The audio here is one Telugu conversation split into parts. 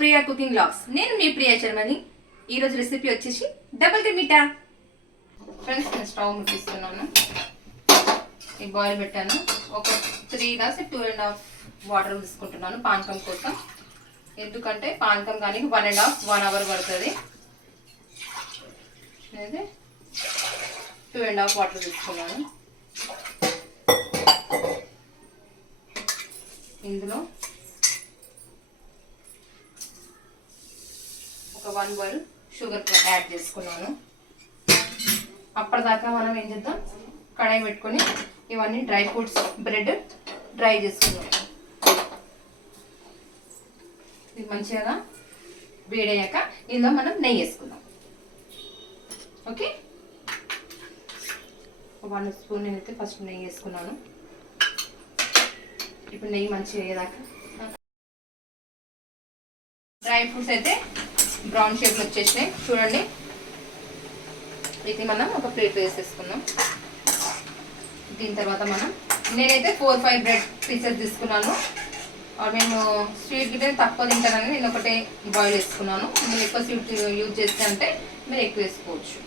Priya cooking blogs. నేను మీ ప్రియా శర్మని. ఈరోజు రెసిపీ వచ్చేసి డబుల్ కా మీఠా. ఫ్రెండ్స్, నేను స్టవ్ ముట్టిస్తున్నాను. ఈ బాయిల్ పెట్టాను. ఒక 3 గ్లాస్ 2.5 వాటర్ తీసుకుంటున్నాను పానకం కోసం. ఎందుకంటే పానకం కానీ 1 అవర్ పడుతుంది. అయితే 2.5 వాటర్ తీసుకున్నాను. ఇందులో ఒక 1 బౌల్ షుగర్ యాడ్ చేసుకున్నాను. అప్పటిదాకా మనం ఏం చేద్దాం, కడాయి పెట్టుకొని ఇవన్నీ డ్రై ఫ్రూట్స్, బ్రెడ్ డ్రై చేసుకున్నాం. ఇది మంచిగా వేడయ్యాక ఇందులో మనం నెయ్యి వేసుకుందాం. ఓకే, 1 స్పూన్ నేనైతే ఫస్ట్ నెయ్యి వేసుకున్నాను. ఇప్పుడు నెయ్యి మంచిగా అయ్యేదాకా డ్రై ఫ్రూట్స్ అయితే బ్రౌన్ షేప్లో వచ్చేసినాయి చూడండి. ఇది మనం ఒక ప్లేట్ వేసేసుకుందాం. దీని తర్వాత నేనైతే 4-5 బ్రెడ్ పీసెస్ తీసుకున్నాను. మేము స్వీట్ గిట్టే తక్కువ తింటానని నేను ఒకటే బాయిల్ వేసుకున్నాను. మీరు ఎక్కువ స్వీట్ యూజ్ చేస్తే అంటే మీరు ఎక్కువ వేసుకోవచ్చు.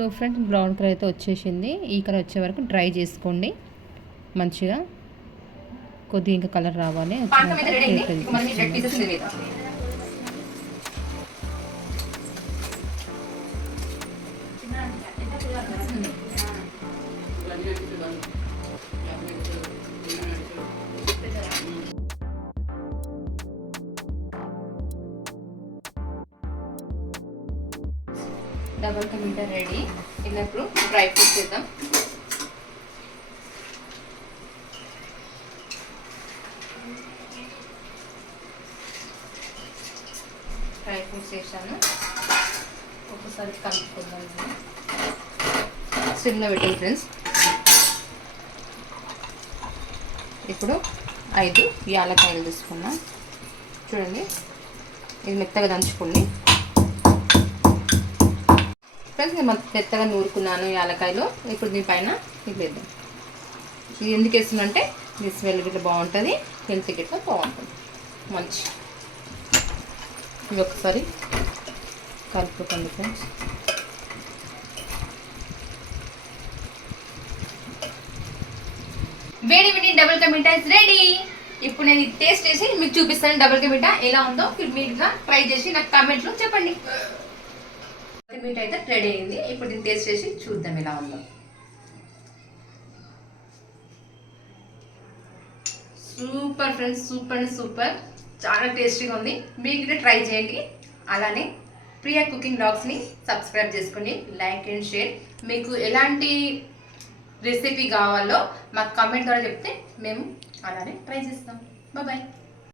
సో ఫ్రెండ్స్, బ్రౌన్ కలర్ అయితే వచ్చేసింది. ఈ కలర్ వచ్చే వరకు డ్రై చేసుకోండి మంచిగా. కొద్దిగా ఇంకా కలర్ రావాలి. Double ka meetha ready. ఇప్పుడు డ్రై ఫ్రూట్స్ వేద్దాం. డ్రై ఫ్రూట్స్ వేసాను. ఒకసారి కలుపుకుందాం. సిమ్లో పెట్టండి ఫ్రెండ్స్. ఇప్పుడు 5 యాలక్కాయలు తీసుకున్నాం. చూడండి, ఇది మెత్తగా దంచుకోండి ఫ్రెండ్స్. నేను మెత్తగా నూరుకున్నాను యాలకాయలు. ఇప్పుడు దీనిపైన ఇది వేద్దాం. ఇది ఎందుకు వేస్తున్నా అంటే ఇది స్మెల్ గిట్లా బాగుంటుంది, హెల్త్ గిట్లా బాగుంటుంది మంచి. ఇది ఒకసారి కలుపుకోండి ఫ్రెండ్స్. వేడి వేడి double ka meetha is ready. ఇప్పుడు నేను ఇది టేస్ట్ చేసి మీకు చూపిస్తాను డబుల్ కా మీఠా ఎలా ఉందో. మీరు ట్రై చేసి నాకు కామెంట్లో చెప్పండి. మీఠా అయితే రెడీ అయింది. ఇప్పుడు దీన్ని టేస్ట్ చేసి చూద్దాం ఎలా ఉందో. Super friends, super and super, చాలా టేస్టీగా ఉంది. మీరు కూడా ట్రై చేయండి. అలానే ప్రియా కుకింగ్ బ్లాగ్స్ని సబ్స్క్రైబ్ చేసుకోండి, లైక్ అండ్ షేర్. మీకు ఎలాంటి రెసిపీ కావాలో మాకు కామెంట్ ద్వారా చెప్తే మేము అలానే ట్రై చేస్తాం. బాయ్.